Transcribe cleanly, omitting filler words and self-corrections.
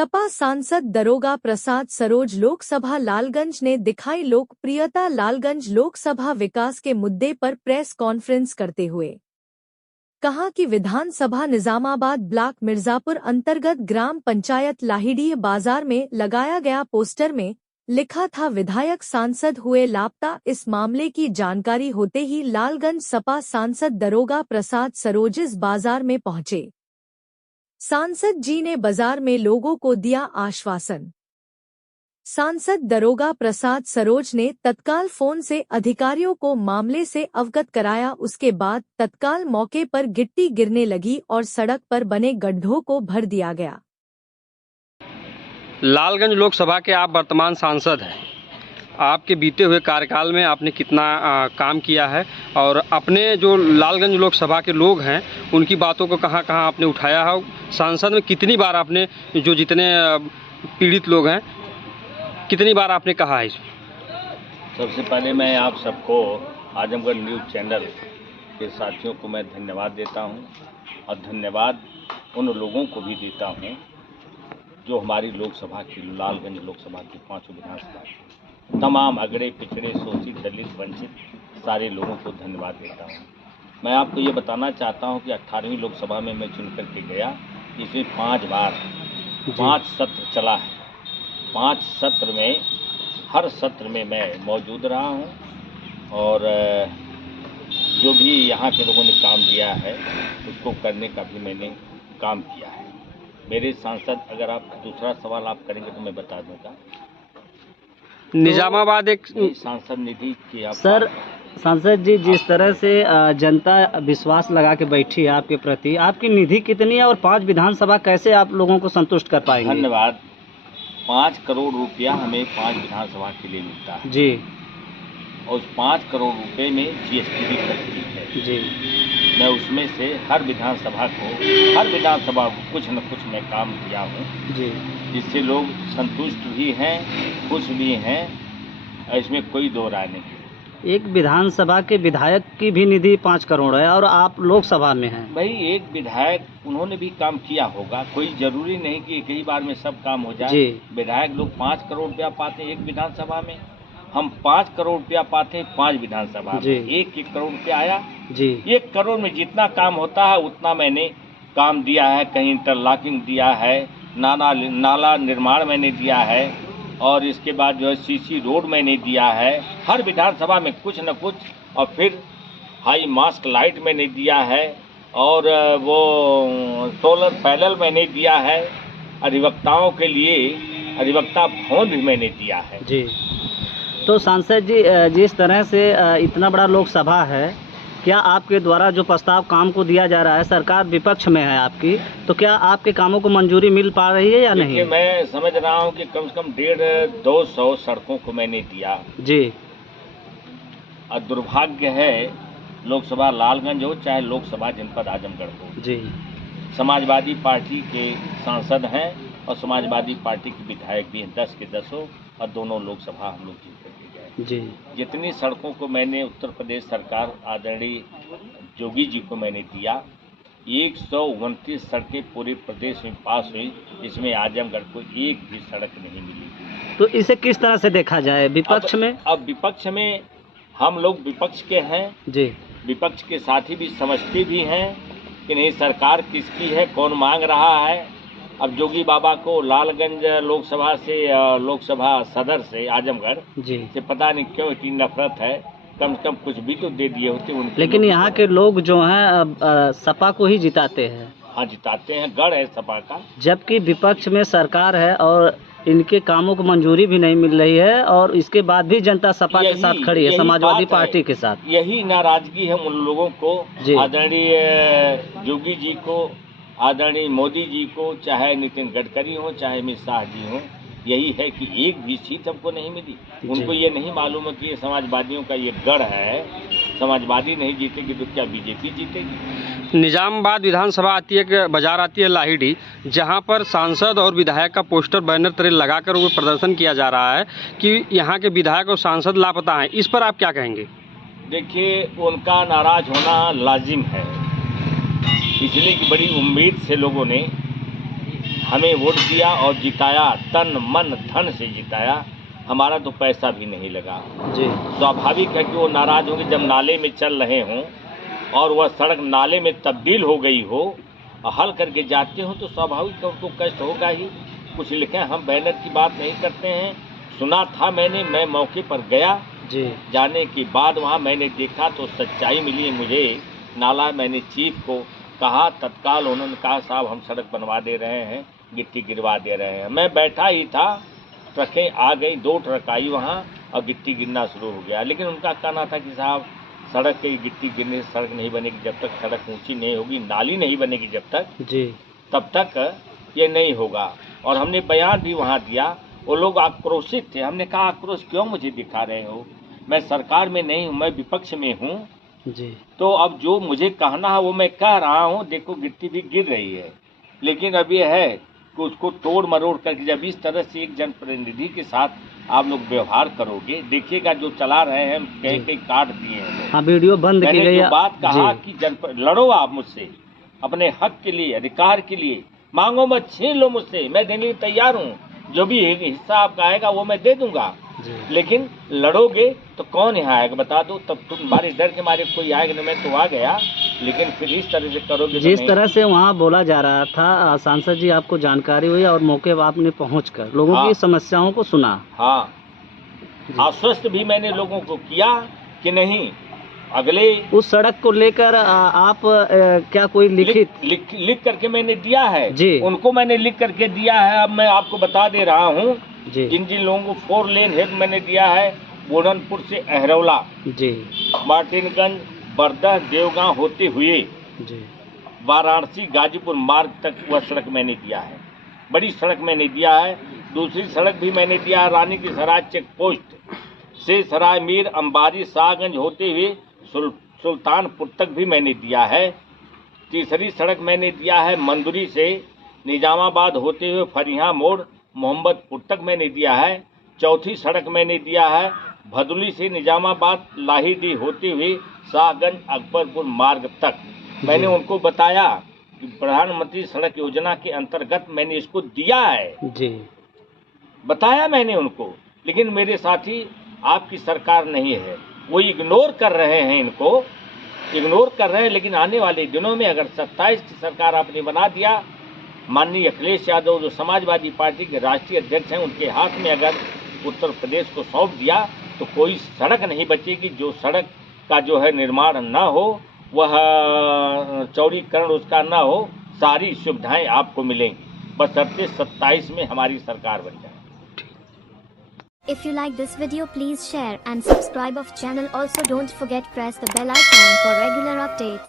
सपा सांसद दरोगा प्रसाद सरोज लोकसभा लालगंज ने दिखाई लोकप्रियता। लालगंज लोकसभा विकास के मुद्दे पर प्रेस कॉन्फ्रेंस करते हुए कहा कि विधानसभा निजामाबाद ब्लॉक मिर्जापुर अंतर्गत ग्राम पंचायत लाहिड़ी बाजार में लगाया गया पोस्टर में लिखा था विधायक सांसद हुए लापता। इस मामले की जानकारी होते ही लालगंज सपा सांसद दरोगा प्रसाद सरोज इस बाजार में पहुंचे। सांसद जी ने बाजार में लोगों को दिया आश्वासन। सांसद दरोगा प्रसाद सरोज ने तत्काल फोन से अधिकारियों को मामले से अवगत कराया। उसके बाद तत्काल मौके पर गिट्टी गिरने लगी और सड़क पर बने गड्ढों को भर दिया गया। लालगंज लोकसभा के आप वर्तमान सांसद हैं। आपके बीते हुए कार्यकाल में आपने कितना काम किया है और अपने जो लालगंज लोकसभा के लोग हैं उनकी बातों को कहाँ कहाँ आपने उठाया है? सांसद में कितनी बार आपने जो जितने पीड़ित लोग हैं कितनी बार आपने कहा है? सबसे पहले मैं आप सबको आजमगढ़ न्यूज़ चैनल के साथियों को मैं धन्यवाद देता हूं और धन्यवाद उन लोगों को भी देता हूं जो हमारी लोकसभा की लालगंज लोकसभा की 5 विधानसभा तमाम अगड़े पिछड़े शोषित दलित वंचित सारे लोगों को धन्यवाद देता हूं। मैं आपको ये बताना चाहता हूं कि 18वीं लोकसभा में मैं चुन करके गया। इसमें 5 बार 5 सत्र चला है। 5 सत्र में हर सत्र में मैं मौजूद रहा हूं और जो भी यहाँ के लोगों ने काम दिया है उसको करने का भी मैंने काम किया है। मेरे सांसद, अगर आप दूसरा सवाल आप करेंगे तो मैं बता दूंगा। निजामाबाद एक सांसद निधि की आप सर, सांसद जी जिस तरह से जनता विश्वास लगा के बैठी है आपके प्रति, आपकी निधि कितनी है और 5 विधानसभा कैसे आप लोगों को संतुष्ट कर पाएंगे? धन्यवाद। 5 करोड़ रुपया हमें 5 विधानसभा के लिए मिलता है जी, और उस 5 करोड़ रुपए में GST भी कटती है जी। मैं उसमें से हर विधानसभा को कुछ न कुछ मैं काम किया हूँ जी, जिससे लोग संतुष्ट भी हैं, खुश भी हैं। इसमें कोई दो राय नहीं। एक विधानसभा के विधायक की भी निधि 5 करोड़ है और आप लोकसभा में हैं। भाई, एक विधायक उन्होंने भी काम किया होगा, कोई जरूरी नहीं कि एक ही बार में सब काम हो जाए। विधायक लोग 5 करोड़ रुपया पाते हैं एक विधानसभा में, हम 5 करोड़ रुपया पाते हैं 5 विधानसभा में। 1 करोड़ रुपया आया जी। 1 करोड़ में जितना काम होता है उतना मैंने काम दिया है। कहीं इंटरलॉकिंग दिया है, नाला निर्माण मैंने दिया है और इसके बाद जो है CC रोड मैंने दिया है हर विधानसभा में कुछ न कुछ। और फिर हाई मास्क लाइट मैंने दिया है और वो सोलर पैनल मैंने दिया है। अधिवक्ताओं के लिए अधिवक्ता भवन भी मैंने दिया है जी। तो सांसद जी, जिस तरह से इतना बड़ा लोकसभा है, क्या आपके द्वारा जो प्रस्ताव काम को दिया जा रहा है, सरकार विपक्ष में है आपकी, तो क्या आपके कामों को मंजूरी मिल पा रही है या नहीं? मैं समझ रहा हूं कि कम से कम 150-200 सड़कों को मैंने दिया जी। और दुर्भाग्य है लोकसभा लालगंज हो चाहे लोकसभा जनपद आजमगढ़ हो जी, समाजवादी पार्टी के सांसद हैं और समाजवादी पार्टी के विधायक भी हैं, 10 के 10 और दोनों लोकसभा हम लोग जीत करके गए जी। जितनी सड़कों को मैंने उत्तर प्रदेश सरकार आदरणीय जोगी जी को मैंने दिया, 129 सड़कें पूरे प्रदेश में पास हुई, जिसमें आजमगढ़ को एक भी सड़क नहीं मिली। तो इसे किस तरह से देखा जाए विपक्ष में? अब विपक्ष में हम लोग विपक्ष के हैं जी। विपक्ष के साथी भी समझते भी हैं कि नहीं सरकार किसकी है, कौन मांग रहा है। अब जोगी बाबा को लालगंज लोकसभा से लोकसभा सदर से आजमगढ़ जी से पता नहीं क्यों इतनी नफरत है। कम से कम कुछ भी तो दे दिए होते उनके। लेकिन यहाँ के लोग जो हैं सपा को ही जिताते हैं। हाँ, जिताते हैं, गढ़ है सपा का। जबकि विपक्ष में सरकार है और इनके कामों को मंजूरी भी नहीं मिल रही है और इसके बाद भी जनता सपा के साथ खड़ी है, समाजवादी पार्टी के साथ। यही नाराजगी है उन लोगों को, आदरणीय जोगी जी को, आदरणीय मोदी जी को, चाहे नितिन गडकरी हो, चाहे अमित शाह जी हो। यही है कि एक भी सीट हमको नहीं मिली। उनको ये नहीं मालूम है कि ये समाजवादियों का ये गढ़ है, समाजवादी नहीं जीतेगी तो क्या बीजेपी जीतेगी। निजामाबाद विधानसभा आती है, एक बाजार आती है लाहिड़ी, जहां पर सांसद और विधायक का पोस्टर बैनर तरह लगाकर वो प्रदर्शन किया जा रहा है कि यहाँ के विधायक और सांसद लापता हैं। इस पर आप क्या कहेंगे? देखिए, उनका नाराज होना लाजिम है। इसलिए कि बड़ी उम्मीद से लोगों ने हमें वोट दिया और जिताया, तन मन धन से जिताया। हमारा तो पैसा भी नहीं लगा जी। स्वाभाविक है कि वो नाराज होंगे जब नाले में चल रहे हों और वह सड़क नाले में तब्दील हो गई हो, हल करके जाते हो तो स्वाभाविक है उनको कष्ट होगा ही। कुछ लिखे, हम बैनर की बात नहीं करते हैं। सुना था मैंने, मैं मौके पर गया जी। जाने के बाद वहाँ मैंने देखा तो सच्चाई मिली मुझे। नाला मैंने चीफ को कहा, तत्काल उन्होंने कहा साहब हम सड़क बनवा दे रहे हैं, गिट्टी गिरवा दे रहे हैं। मैं बैठा ही था, ट्रकें आ गई, 2 ट्रक आई वहाँ और गिट्टी गिरना शुरू हो गया। लेकिन उनका कहना था कि साहब सड़क की गिट्टी गिरने से सड़क नहीं बनेगी, जब तक सड़क ऊंची नहीं होगी, नाली नहीं बनेगी जब तक जी, तब तक ये नहीं होगा। और हमने बयान भी वहाँ दिया, वो लोग आक्रोशित थे। हमने कहा आक्रोश क्यों मुझे दिखा रहे हो, मैं सरकार में नहीं हूँ, मैं विपक्ष में हूँ। जी। तो अब जो मुझे कहना है वो मैं कह रहा हूँ। देखो गिट्टी भी गिर रही है, लेकिन अब ये है कि उसको तोड़ मरोड़ करके जब इस तरह से एक जनप्रतिनिधि के साथ आप लोग व्यवहार करोगे, देखिएगा जो चला रहे हैं कहीं कहीं काट दिए हैं। हाँ, वीडियो बंद की मैंने गई जो है। बात कहा जी। कि लड़ो आप मुझसे, अपने हक के लिए, अधिकार के लिए, मांगो मत, छीन लो मुझसे, मैं देने के तैयार हूँ। जो भी हिस्सा आपका आएगा वो मैं दे दूंगा, लेकिन लड़ोगे तो कौन यहाँ आएगा बता दो। तब तुम्हारे डर के मारे कोई आएगा नहीं, मैं तो आ गया, लेकिन फिर इस तरह से करोगे तो जिस नहीं। तरह से वहाँ बोला जा रहा था, सांसद जी आपको जानकारी हुई और मौके पर आपने पहुंचकर लोगों हाँ। की समस्याओं को सुना। हाँ, आश्वस्त भी मैंने लोगों को किया कि नहीं अगले उस सड़क को लेकर आप क्या कोई लिखित लिख करके मैंने दिया है जी। उनको मैंने लिख करके दिया है। अब मैं आपको बता दे रहा हूँ जी। जिन जिन लोगों को 4 लेन हेड मैंने दिया है, बोरनपुर से अहरौला, जी मार्टिनगंज, बरदह, देवगांव होते हुए जी वाराणसी गाजीपुर मार्ग तक वह सड़क मैंने दिया है। बड़ी सड़क मैंने दिया है। दूसरी सड़क भी मैंने दिया है, रानी की सराय चेक पोस्ट से सराय मीर, अंबारी, शाहगंज होते हुए सुल्तानपुर तक भी मैंने दिया है। तीसरी सड़क मैंने दिया है मंदुरी से निजामाबाद होते हुए फरिया मोड़, मोहम्मदपुर तक मैंने दिया है। चौथी सड़क मैंने दिया है भदुली से निजामाबाद, लाहिड़ी होते हुए शाहगंज, अकबरपुर मार्ग तक। मैंने उनको बताया कि प्रधानमंत्री सड़क योजना के अंतर्गत मैंने इसको दिया है जी, बताया मैंने उनको। लेकिन मेरे साथी आपकी सरकार नहीं है, वो इग्नोर कर रहे हैं, इनको इग्नोर कर रहे हैं। लेकिन आने वाले दिनों में अगर 27 की सरकार आपने बना दिया, माननीय अखिलेश यादव जो समाजवादी पार्टी के राष्ट्रीय अध्यक्ष हैं, उनके हाथ में अगर उत्तर प्रदेश को सौंप दिया तो कोई सड़क नहीं बचेगी जो सड़क का जो है निर्माण न हो, वह चौड़ीकरण उसका न हो। सारी सुविधाएं आपको मिलेंगी, बशर्ते 27 में हमारी सरकार बन जाए। If you like this video, please share and subscribe of channel. Also don't forget press the bell icon for regular updates.